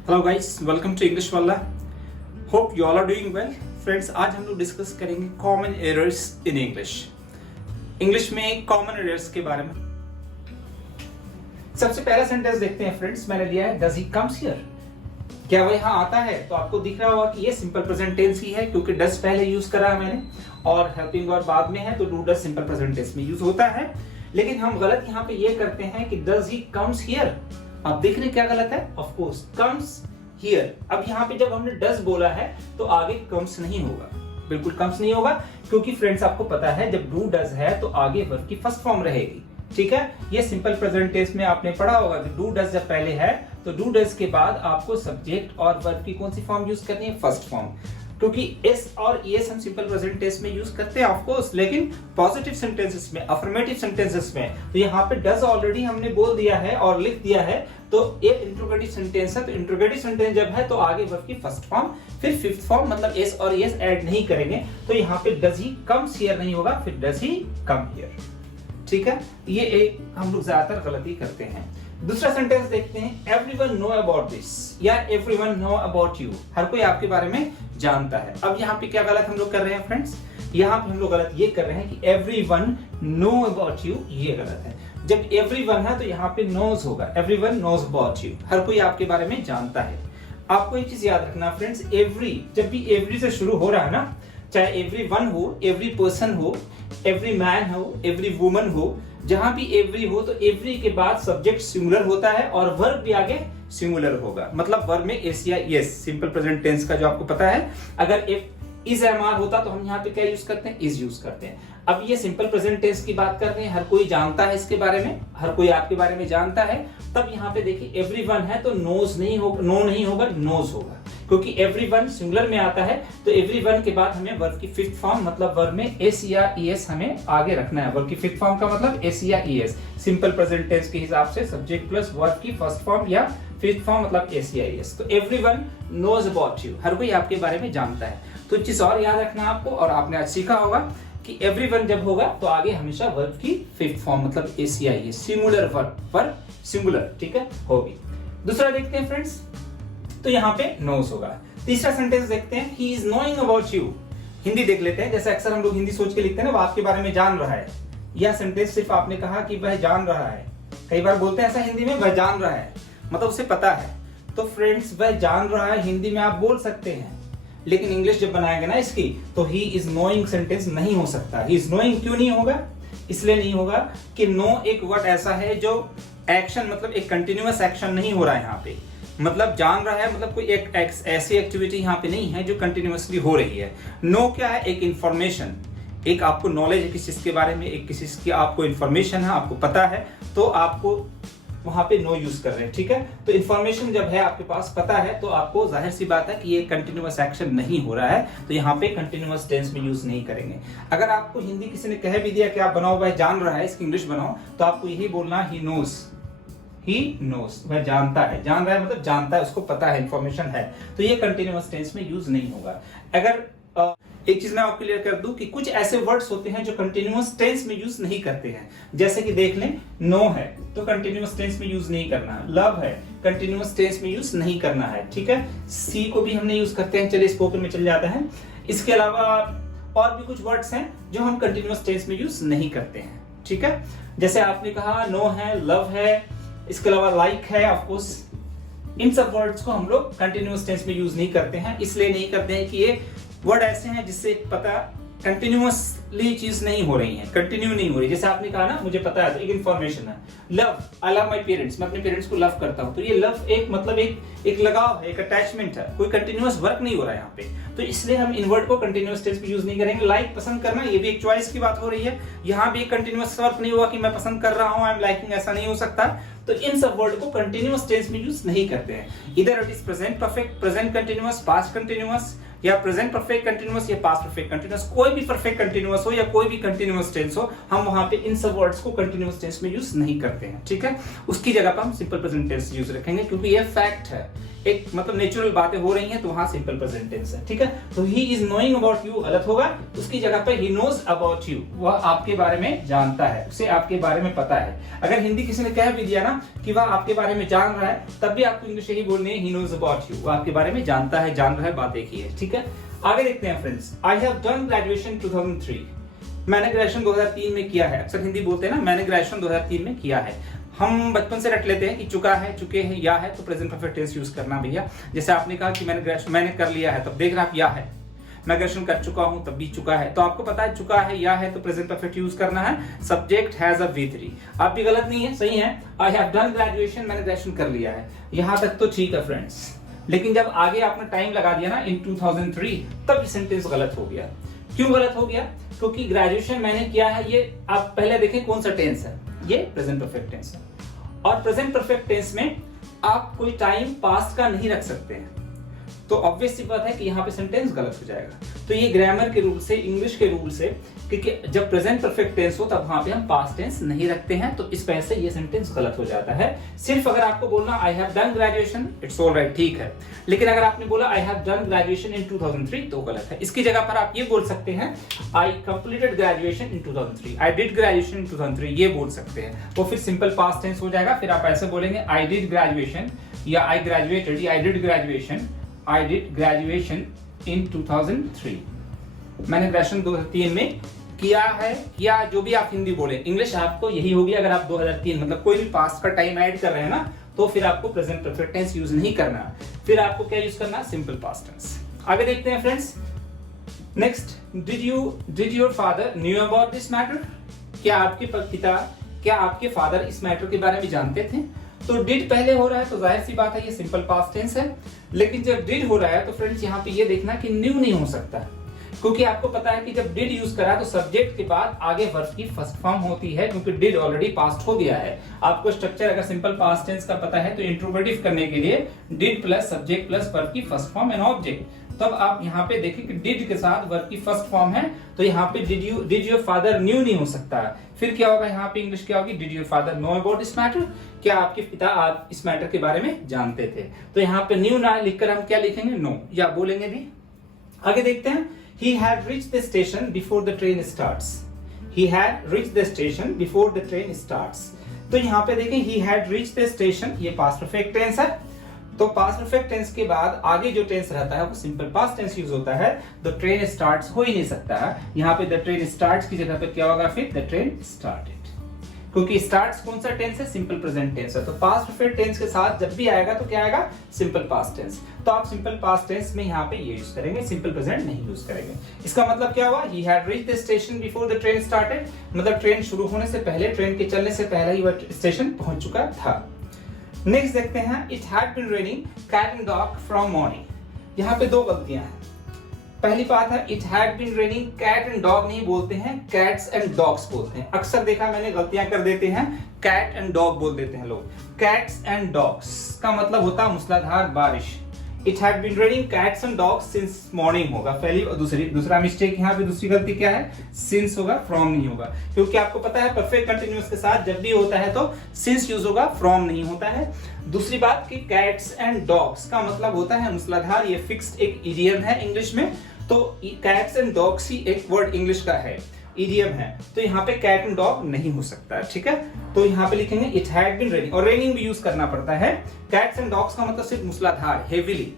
Hello guys, welcome to English वाला। Hope you all are doing well. Friends, आज हम लोग डिस्कस करेंगे कॉमन एरर्स इन इंग्लिश में कॉमन एरर्स के बारे में। सबसे पहला सेंटेंस देखते हैं फ्रेंड्स। मैंने लिया है डज ही कम्स हियर। क्या वह यहाँ आता है? तो आपको दिख रहा होगा कि ये सिंपल प्रेजेंट टेंस ही है, क्योंकि डज पहले यूज करा है मैंने और हेल्पिंग वर्ब बाद में है, तो do does simple present tense में यूज होता है। लेकिन हम गलत यहाँ पे ये करते हैं कि डज ही कम्स हियर। आप देख रहे हैं क्या गलत है? Of course comes here. अब यहाँ पे जब हमने डज बोला है तो आगे कम्स नहीं होगा, बिल्कुल कम्स नहीं होगा, क्योंकि फ्रेंड्स आपको पता है जब डू डज है तो आगे वर्ब की फर्स्ट फॉर्म रहेगी। ठीक है, ये सिंपल प्रेजेंट टेंस में आपने पढ़ा होगा कि डू डज जब पहले है तो डू डज के बाद आपको सब्जेक्ट और वर्ब की कौन सी फॉर्म यूज करनी है? First form. क्योंकि एस और एस हम सिंपल प्रेजेंट टेंस में यूज करते हैं ऑफ कोर्स, लेकिन पॉजिटिव सेंटेंसेस में, अफर्मेटिव सेंटेंसेस में तो यहाँ पे डज ऑलरेडी हमने बोल दिया है और लिख दिया है, तो एक इंट्रोगेटिव सेंटेंस है। तो इंट्रोगेटिव सेंटेंस जब है तो आगे वर्ब की फर्स्ट फॉर्म, फिर फिफ्थ फॉर्म, मतलब एस और एस ऐड नहीं करेंगे। तो यहाँ पे डज ही कम्स हियर नहीं होगा, फिर डज ही कम हियर। ठीक है, ये एक हम लोग ज्यादातर गलती करते हैं। दूसरा सेंटेंस देखते हैं, एवरीवन नो अबाउट दिस या एवरीवन नो अबाउट यू। हर कोई आपके बारे में जानता है। अब यहाँ पे क्या गलत हम लोग कर रहे हैं फ्रेंड्स? यहाँ पे हम लोग गलत ये कर रहे हैं कि एवरीवन नो अबाउट यू, ये गलत है। जब एवरीवन है तो यहाँ पे नोज होगा, एवरीवन नोज अबाउट यू। हर कोई आपके बारे में जानता है। आपको एक चीज याद रखना फ्रेंड्स, एवरी जब भी एवरी से शुरू हो रहा है ना, चाहे एवरीवन हो, एवरी पर्सन हो, एवरी मैन हो, एवरी वुमन हो, जहां भी एवरी हो तो एवरी के बाद सब्जेक्ट सिंगुलर होता है और वर्ब भी आगे सिंगुलर होगा। मतलब वर्ब में एस या यस, सिंपल प्रेजेंट टेंस का जो आपको पता है। अगर इज एम आर होता तो हम यहाँ पे क्या यूज करते हैं? इज यूज करते हैं। अब ये सिंपल प्रेजेंट टेंस की बात कर रहे हैं, हर कोई जानता है इसके बारे में, हर कोई आपके बारे में जानता है। तब यहाँ पे देखिए एवरीवन है तो नोज नहीं होगा, नो नहीं होगा, नोज होगा, क्योंकि एवरीवन सिंगुलर में आता है। तो एवरीवन के बाद हमें वर्ब की फिफ्थ फॉर्म, मतलब वर्ब में एस या ईएस हमें आगे रखना है। वर्ब की फिफ्थ फॉर्म का मतलब एस या ईएस, सिंपल प्रेजेंट टेंस के हिसाब से सब्जेक्ट प्लस वर्ब की फर्स्ट फॉर्म या फिफ्थ फॉर्म, मतलब एस या ईएस। तो एवरीवन नोज अबाउट यू, हर कोई आपके बारे में जानता है। तो चीज और याद रखना आपको, और आपने आज सीखा होगा कि एवरीवन जब होगा तो आगे हमेशा वर्ब की फिफ्थ फॉर्म, मतलब एस या ईएस, सिंगुलर वर्ब सिंगुलर, ठीक है, होगी। दूसरा देखते हैं फ्रेंड्स, तो यहाँ पे नोज होगा। तीसरा सेंटेंस देखते हैं, he is knowing about you. Hindi देख लेते हैं। जैसे अक्सर हम लोग हिंदी सोच के लिखते हैं ना, वो आपके बारे में जान रहा है। यह सेंटेंस सिर्फ आपने कहा कि वह जान रहा है। कई बार बोलते हैं ऐसा हिंदी में, वह जान रहा है, मतलब उसे पता है। तो फ्रेंड्स, वह जान रहा है हिंदी में आप बोल सकते हैं, लेकिन इंग्लिश जब बनाएंगे ना इसकी, तो ही इज नोइंग सेंटेंस नहीं हो सकता। ही इज नोइंग क्यों नहीं होगा? इसलिए नहीं होगा कि नो एक वर्ड ऐसा है जो एक्शन, मतलब एक कंटिन्यूअस एक्शन नहीं हो रहा है यहाँ पे। मतलब जान रहा है, मतलब कोई एक ऐसी एक्टिविटी यहाँ पे नहीं है जो कंटिन्यूअसली हो रही है। नो क्या है? एक इंफॉर्मेशन, एक आपको नॉलेज है किसी चीज के बारे में, एक किसी की आपको इंफॉर्मेशन है, आपको पता है, तो आपको वहां पे नो यूज कर रहे हैं। ठीक है, तो इंफॉर्मेशन जब है आपके पास, पता है, तो आपको जाहिर सी बात है कि ये कंटिन्यूअस एक्शन नहीं हो रहा है, तो यहाँ पे कंटिन्यूअस टेंस में यूज नहीं करेंगे। अगर आपको हिंदी किसी ने कह भी दिया कि आप बनाओ भाई जान रहा है, इसकी इंग्लिश बनाओ, तो आपको यही बोलना, ही नोज। ही नोज, वह जानता है। जान रहा है मतलब जानता है, उसको पता है, इंफॉर्मेशन है, तो ये कंटिन्यूअस टेंस में यूज नहीं होगा। अगर एक चीज मैं आपको क्लियर कर दूं कि कुछ ऐसे वर्ड्स होते हैं जो कंटिन्यूअस टेंस में यूज नहीं करते हैं। जैसे कि देख लें, नो है तो कंटिन्यूअस टेंस में यूज नहीं करना है, लव है कंटिन्यूअस टेंस में यूज नहीं करना है। ठीक है, सी को भी हमने यूज करते हैं, चलिए स्पोकन में चल जाता है। इसके अलावा और भी कुछ वर्ड्स हैं जो हम कंटिन्यूअस टेंस में यूज नहीं करते हैं। ठीक है, जैसे आपने कहा नो है, लव है, इसके अलावा लाइक है, ऑफ कोर्स इन सब वर्ड्स को हम लोग कंटिन्यूअस टेंस में यूज नहीं करते हैं। इसलिए नहीं करते हैं कि ये वर्ड ऐसे हैं जिससे पता कंटिन्यूअसली चीज नहीं हो रही है, कंटिन्यू नहीं हो रही। जैसे आपने कहा ना, मुझे पता है, तो एक इंफॉर्मेशन है। Love, I love my parents, मैं अपने पेरेंट्स को लव करता हूं, तो ये लव एक मतलब एक लगाव है, एक अटैचमेंट है, कोई कंटिन्यूअस वर्क नहीं हो रहा है यहाँ पे। तो इसलिए हम इन वर्ड को कंटिन्यूअस टेंस में यूज नहीं करेंगे। लाइक, पसंद करना, ये भी एक चॉइस की बात हो रही है। यहाँ भी एक कंटिन्यूअस वर्क नहीं हुआ कि मैं पसंद कर रहा हूँ, आई एम लाइकिंग, ऐसा नहीं हो सकता। तो इन सब वर्ड को कंटिन्यूअस टेंस में यूज नहीं करते हैं। इधर it is present perfect, present continuous, past continuous, या प्रेजेंट परफेक्ट कंटिन्यूअस, या पास्ट परफेक्ट कंटिन्यूअस। कोई भी परफेक्ट कंटिन्यूअस हो या कोई भी कंटिन्यूअस टेंस हो, हम वहां पे इन सब वर्ड्स को कंटिन्यूअस टेंस में यूज नहीं करते हैं। ठीक है, उसकी जगह पर हम सिंपल प्रेजेंट टेंस यूज रखेंगे, क्योंकि ये फैक्ट है एक मतलब नेचुरल बातें हो रही हैं तो वहां सिंपल प्रेजेंट टेंस है, ठीक है। तो he is knowing about you गलत होगा, उसकी जगह पे ही नोज अबाउट यू, वह आपके बारे में जानता है, उसे आपके बारे में पता है। अगर हिंदी किसी ने कह भी दिया ना कि वह आपके बारे में जान रहा है, तब भी आपको इंग्लिश यही बोलनी है, ही नोज अबाउट यू, वह आपके बारे में जानता है, जान रहा है, बात एक ही है, ठीक है। आगे देखते हैं friends, I have done graduation 2003, मैंने ग्रेजुएशन 2003 में किया है। अक्सर हिंदी बोलते हैं ना, मैंने ग्रेजुएशन 2003 में किया है। हम बचपन से रट लेते हैं कि चुका है, चुके हैं, या है, तो प्रेजेंट परफेक्ट टेंस यूज करना भैया। जैसे आपने कहा कि मैंने कर लिया है, तब देख रहा आप या है, मैं ग्रेजुएशन कर चुका हूं, तब भी चुका है, तो आपको पता है चुका है, या है, तो प्रेजेंट परफेक्ट यूज करना है। सब्जेक्ट हैज अ V3, आप भी गलत नहीं है, सही है। आई हैव डन ग्रेजुएशन, मैंने ग्रेजुएशन कर लिया है, यहां तक तो ठीक है फ्रेंड्स। लेकिन जब आगे आपने टाइम लगा दिया ना, इन 2003, तब सेंटेंस गलत हो गया। क्यों गलत हो गया? क्योंकि ग्रेजुएशन मैंने किया है, ये आप पहले देखें कौन सा टेंस है, ये प्रेजेंट परफेक्ट टेंस है। और प्रेजेंट परफेक्ट टेंस में आप कोई टाइम पास्ट का नहीं रख सकते हैं, तो ऑब्वियस सी बात है कि यहाँ पे सेंटेंस गलत हो जाएगा। तो ये ग्रामर के रूल से, इंग्लिश के रूल से, क्योंकि जब प्रेजेंट परफेक्ट टेंस हो तब वहां पे हम पास्ट टेंस नहीं रखते हैं, तो इस वजह से ये सेंटेंस गलत हो जाता है। सिर्फ अगर आपको बोलना I have done graduation, it's all right, ठीक है। लेकिन अगर आपने बोला I have done graduation in 2003, तो गलत है। इसकी जगह पर आप ये बोल सकते हैं I completed graduation in 2003, I did graduation in 2003, ये बोल सकते हैं। वो फिर सिंपल पास्ट टेंस हो जाएगा। फिर आप ऐसे बोलेंगे आई डिड ग्रेजुएशन, या आई ग्रेजुएटेड, या I did graduation, I did graduation in 2003, मैंने ग्रेजुएशन 2003 में किया है, या जो भी आप हिंदी बोले, इंग्लिश आपको यही होगी। अगर आप 2003 मतलब कोई भी पास्ट का टाइम ऐड कर रहे हैं ना, तो फिर आपको प्रेजेंट परफेक्ट टेंस यूज नहीं करना, फिर आपको क्या यूज करना, सिंपल पास्ट टेंस। आगे देखते हैं friends, next, did your father knew about this matter, क्या आपके पिता, क्या आपके फादर इस मैटर के बारे में जानते थे? तो डिड पहले हो रहा है तो जाहिर सी बात है ये सिंपल पास्ट टेंस है। लेकिन जब डिड हो रहा है तो फ्रेंड्स यहाँ पे ये देखना कि न्यू नहीं हो सकता, क्योंकि आपको पता है कि जब डिड यूज करा तो सब्जेक्ट के बाद आगे वर्ब की फर्स्ट फॉर्म होती है, क्योंकि डिड ऑलरेडी पास्ट हो गया है। आपको स्ट्रक्चर अगर सिंपल पास्ट टेंस का पता है तो इंट्रोगेटिव करने के लिए did plus subject plus verb की फर्स्ट फॉर्म एंड ऑब्जेक्ट। तब आप यहाँ पे देखें कि डिड के साथ वर्ब की फर्स्ट फॉर्म है, तो यहाँ पे डिड योर फादर न्यू नहीं हो सकता। फिर क्या होगा, यहाँ पे इंग्लिश क्या होगी, did your father know about this matter, क्या आपके पिता आप इस मैटर के बारे में जानते थे? तो यहाँ पे न्यू ना लिखकर हम क्या लिखेंगे, नो, या बोलेंगे भी। आगे देखते हैं, he had reached the station before the train starts, he had reached the station before the train starts। तो यहाँ पे देखें he had reached the station, ये past perfect tense है, तो पास्ट परफेक्ट टेंस के बाद आगे जो टेंस रहता है वो सिंपल पास्ट टेंस यूज होता है। द ट्रेन स्टार्ट्स हो ही नहीं सकता है, यहाँ पे द ट्रेन स्टार्ट्स की जगह पे क्या होगा, फिर द ट्रेन स्टार्टेड, क्योंकि स्टार्ट्स कौन सा टेंस है, सिंपल प्रेजेंट टेंस है। तो पास्ट परफेक्ट टेंस के साथ जब भी आएगा तो क्या आएगा, सिंपल पास्ट टेंस। तो आप सिंपल पास्ट टेंस में यहाँ पे ये यूज करेंगे, सिंपल प्रेजेंट नहीं यूज करेंगे। इसका मतलब क्या हुआ, he had reached the station before the train started, मतलब ट्रेन शुरू होने से पहले, ट्रेन के चलने से पहले ही वह स्टेशन पहुंच चुका था। नेक्स्ट देखते हैं, it had been raining cat and dog from morning. यहाँ पे दो गलतियां हैं। पहली बात है, it had been raining cat and dog नहीं बोलते हैं, कैट्स एंड डॉग्स बोलते हैं। अक्सर देखा मैंने गलतियां कर देते हैं, कैट एंड डॉग बोल देते हैं लोग। कैट्स एंड डॉग्स का मतलब होता है मूसलाधार बारिश। It had been raining cats and dogs since morning होगा पहली, और दूसरा मिस्टेक यहाँ पे, दूसरी गलती क्या है, सिंस होगा, फ्रॉम नहीं होगा, क्योंकि आपको पता है परफेक्ट कंटिन्यूअस के साथ जब भी होता है तो सिंस यूज होगा, फ्रॉम नहीं होता है। दूसरी बात कि कैट्स एंड डॉग्स का मतलब होता है मूसलाधार, ये फिक्स्ड एक इडियम है इंग्लिश में, तो कैट्स एंड डॉग्स ही एक वर्ड इंग्लिश का है, इडियम है, तो यहाँ पे कैट एंड डॉग नहीं हो सकता, ठीक है। तो यहाँ पे लिखेंगे इट हैड बीन रेनिंग, और रेनिंग भी यूज करना पड़ता है। कैट्स एंड डॉग्स का मतलब सिर्फ मूसलाधार, हेवीली,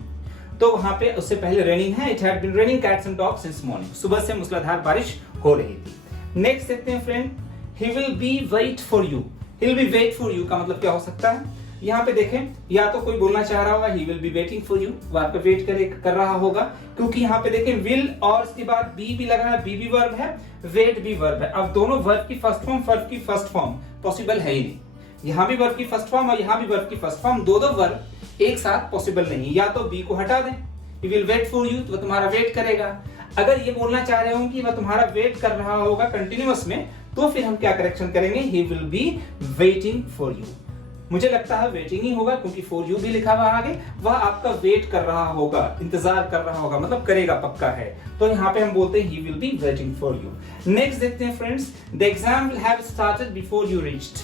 तो वहां पे उससे पहले रेनिंग है, it had been raining cats and dogs since morning, सुबह से मूसलाधार बारिश हो रही थी। नेक्स्ट देखते हैं friend, he will be wait for you. He will be wait for you का मतलब क्या हो सकता है, यहाँ पे देखें, या तो कोई बोलना चाह रहा होगा ही will be waiting for you, वो आपका वेट कर रहा होगा, क्योंकि यहाँ पे देखें विल और उसके बाद बी भी लगा है, बी भी वर्ब है, वेट भी वर्ब है। अब दोनों वर्ब की फर्स्ट फॉर्म, वर्ब की फर्स्ट फॉर्म पॉसिबल है ही नहीं, यहाँ भी वर्ब की फर्स्ट फॉर्म और यहाँ भी वर्ब की फर्स्ट फॉर्म, दो वर्ब एक साथ पॉसिबल नहीं। या तो बी को हटा दें, he will wait for you, तो तुम्हारा वेट करेगा। अगर ये बोलना चाह रहे हो कि वह तुम्हारा वेट कर रहा होगा कंटिन्यूअस में, तो फिर हम क्या करेक्शन करेंगे, ही will be waiting for you. मुझे लगता है वेटिंग ही होगा, क्योंकि फॉर यू भी लिखा हुआ आगे, वह आपका वेट कर रहा होगा, इंतजार कर रहा होगा, मतलब करेगा, पक्का है। तो यहाँ पे हम बोलते हैं he will be waiting for you। Next देखते हैं friends, the exam will have started before you reached।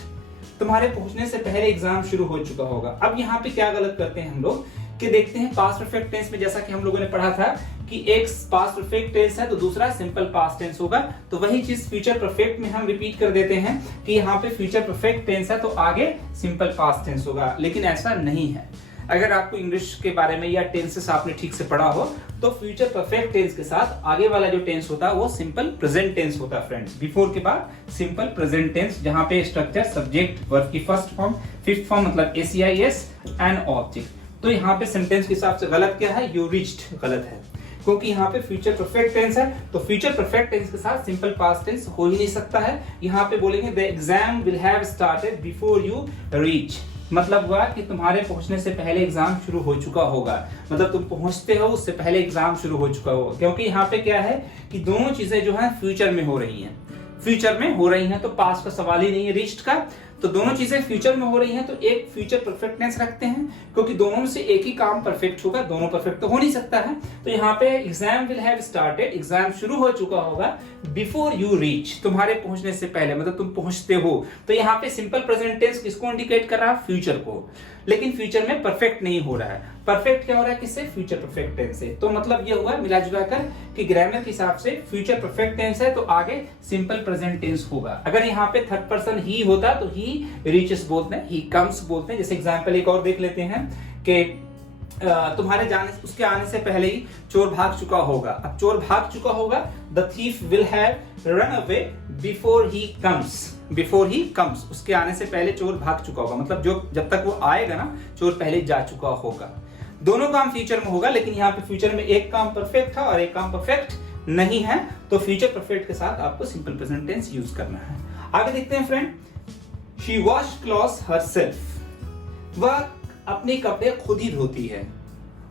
तुम्हारे पहुंचने से पहले एग्जाम शुरू हो चुका होगा। अब यहाँ पे क्या गलत करते हैं हम लोग कि देखते हैं पास्ट परफेक्ट टेंस में, जैसा कि हम लोगों ने पढ़ा था कि एक पास्ट परफेक्ट टेंस है तो दूसरा सिंपल पास्ट टेंस होगा, तो वही चीज फ्यूचर परफेक्ट में हम रिपीट कर देते हैं कि यहाँ पे फ्यूचर परफेक्ट टेंस है तो आगे सिंपल पास्ट टेंस होगा, लेकिन ऐसा नहीं है। अगर आपको इंग्लिश के बारे में या टेंसेस आपने ठीक से पढ़ा हो तो फ्यूचर परफेक्ट टेंस के साथ आगे वाला जो टेंस होता है वो सिंपल प्रेजेंट टेंस होता है फ्रेंड्स। बिफोर के बाद सिंपल प्रेजेंट टेंस, जहां पे स्ट्रक्चर सब्जेक्ट वर्ब की फर्स्ट फॉर्म, फिफ्थ फॉर्म मतलब एसीआईएस एंड ऑब्जेक्ट। तो यहाँ पे सेंटेंस के हिसाब से गलत क्या है, यू रीच्ड गलत है, क्योंकि यहाँ पे फ्यूचर परफेक्ट टेंस है तो फ्यूचर परफेक्ट टेंस के साथ सिंपल पास्ट टेंस हो ही नहीं सकता है। यहाँ पे बोलेंगे the exam will have started before you reach, मतलब हुआ कि तुम्हारे पहुंचने से पहले एग्जाम शुरू हो चुका होगा, मतलब तुम पहुंचते हो उससे पहले एग्जाम शुरू हो चुका होगा। क्योंकि यहाँ पे क्या है कि दोनों चीजें जो है फ्यूचर में हो रही हैं, फ्यूचर में हो रही हैं तो पास्ट का सवाल ही नहीं है रीच्ड का, तो दोनों चीजें फ्यूचर में हो रही हैं तो एक फ्यूचर परफेक्ट टेंस रखते हैं, क्योंकि दोनों में से एक ही काम परफेक्ट होगा, दोनों परफेक्ट तो हो नहीं सकता है। तो यहाँ पे exam will have started, exam शुरू हो चुका होगा, बिफोर यू रीच, तुम्हारे पहुंचने से पहले, मतलब तुम पहुंचते हो। तो यहाँ पे सिंपल प्रेजेंट टेंस किसको इंडिकेट कर रहा है, फ्यूचर को, लेकिन फ्यूचर में परफेक्ट नहीं हो रहा है। परफेक्ट क्या हो रहा है, किससे, फ्यूचर परफेक्ट टेंस से। तो मतलब ये हुआ मिला जुला कर कि ग्रामर के हिसाब से फ्यूचर परफेक्ट टेंस है तो आगे सिंपल प्रेजेंट टेंस होगा। अगर यहाँ पे थर्ड पर्सन ही होता तो ही रीचेस बोलते हैं, ही कम्स बोलते हैं। जैसे एग्जांपल एक और देख लेते हैं कि तुम्हारे जाने उसके आने से पहले ही चोर भाग चुका होगा। अब चोर भाग चुका होगा, the thief will have run away before he comes, before he comes, उसके आने से पहले चोर भाग चुका होगा, मतलब जो जब तक वो आएगा ना चोर पहले जा चुका होगा। दोनों काम फ्यूचर में होगा, लेकिन यहाँ पे फ्यूचर में एक काम परफेक्ट था और एक काम परफेक्ट नहीं है, तो फ्यूचर परफेक्ट के साथ आपको सिंपल प्रेजेंट टेंस यूज करना है। आगे देखते हैं friend, she washed clothes herself, वह अपने कपड़े खुद ही धोती है,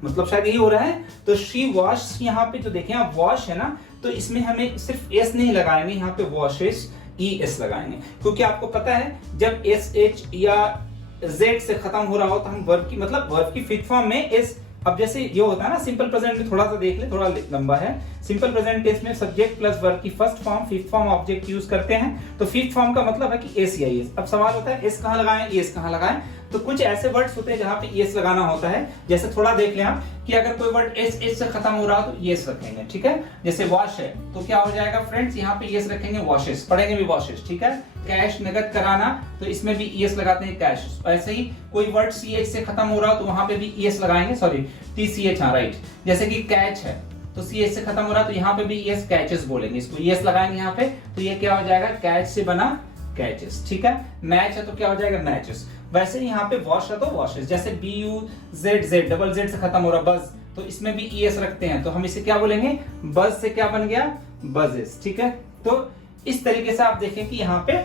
मतलब शायद यही हो रहा है। तो शी वॉश, यहाँ पे जो देखें आप वॉश है ना, तो इसमें हमें सिर्फ एस नहीं लगाएंगे, यहाँ पे वॉशेस ES लगाएंगे, क्योंकि आपको पता है जब SH या Z से खत्म हो रहा हो तो हम वर्ब की, मतलब वर्ब की फिफ्थ फॉर्म में S, अब जैसे ये होता है ना सिंपल प्रेजेंट में, थोड़ा सा देख ले, थोड़ा लंबा है। सिंपल प्रेजेंट टेंस में सब्जेक्ट प्लस वर्ब की first form fifth form object use करते हैं, तो फिफ्थ फॉर्म का मतलब है कि S या ES। अब सवाल होता है S कहाँ लगाएं, ES कहाँ लगाएं, तो कुछ ऐसे वर्ड्स होते हैं जहां पे ES लगाना होता है। जैसे थोड़ा देख लें आप कि अगर कोई वर्ड SH से खत्म हो रहा हो तो ES रखेंगे, ठीक है। जैसे वॉश है तो क्या हो जाएगा फ्रेंड्स, यहाँ पे ES रखेंगे, वॉशेस पढ़ेंगे भी वॉशेस, ठीक है। कैश नगद कराना तो इसमें भी ES लगाते हैं, कैश। ऐसे ही कोई वर्ड CH से खत्म हो रहा हो तो वहां पे भी ES लगाएंगे, सॉरी TCH, हाँ राइट। जैसे कि कैच है तो CH से खत्म हो रहा है तो यहाँ पे भी ES कैचेस बोलेंगे, इसको ES लगाएंगे यहाँ पे, तो ये क्या हो जाएगा, कैच से बना कैचेस, ठीक है। मैच है तो क्या हो जाएगा, मैचेस। वैसे ही यहाँ पे वॉश है तो वॉशेस, जैसे BUZZ डबल Z से खत्म हो रहा बज, तो इसमें भी ES रखते हैं, तो हम इसे क्या बोलेंगे, बज से क्या बन गया, बजेस, ठीक है। तो इस तरीके से आप देखें कि यहाँ पे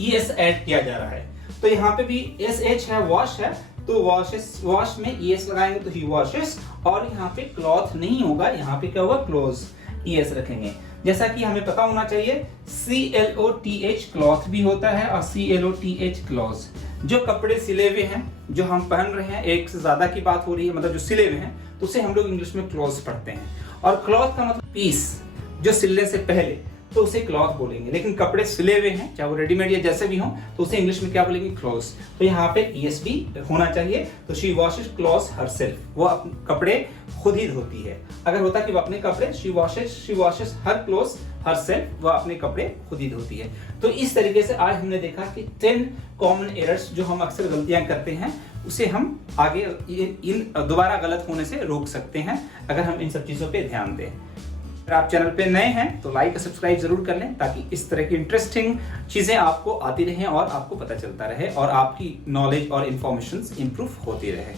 ES ऐड किया जा रहा है, तो यहाँ पे भी SH है, वॉश है, तो वॉशेस, वॉश में ES लगाएंगे तो ही वॉशेस, और यहाँ पे क्लॉथ नहीं होगा, यहाँ पे क्या होगा, क्लोथ, ES रखेंगे। जैसा कि हमें पता होना चाहिए CLOTH क्लॉथ भी होता है और CLOTH क्लॉथ। जो कपड़े सिले हुए हैं, जो हम पहन रहे हैं, एक से ज्यादा की बात हो रही है, मतलब जो सिले हुए हैं, तो उसे हम लोग इंग्लिश में क्लॉथ पढ़ते हैं। और क्लॉथ का मतलब पीस, जो सिलने से पहले, तो उसे क्लॉथ बोलेंगे। लेकिन कपड़े सिले हुए हैं, चाहे वो रेडीमेड या जैसे भी हो, तो उसे इंग्लिश में क्या बोलेंगे, क्लॉथ्स। तो यहाँ पे ES भी होना चाहिए। तो शी वॉशेस क्लॉथ्स हरसेल्फ, वो अपने कपड़े खुद ही धोती है। अगर होता कि वो अपने कपड़े, she washes her clothes herself, वो अपने कपड़े खुद ही धोती है। तो इस तरीके से आज हमने देखा कि 10 कॉमन एरर्स जो हम अक्सर गलतियां करते हैं, उसे हम आगे इन दोबारा गलत होने से रोक सकते हैं अगर हम इन सब चीजों पे ध्यान दें। अगर आप चैनल पे नए हैं तो लाइक और सब्सक्राइब जरूर कर लें, ताकि इस तरह की इंटरेस्टिंग चीजें आपको आती रहें और आपको पता चलता रहे और आपकी नॉलेज और इंफॉर्मेशन इंप्रूव होती रहे।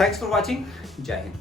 थैंक्स फॉर वॉचिंग, जय हिंद।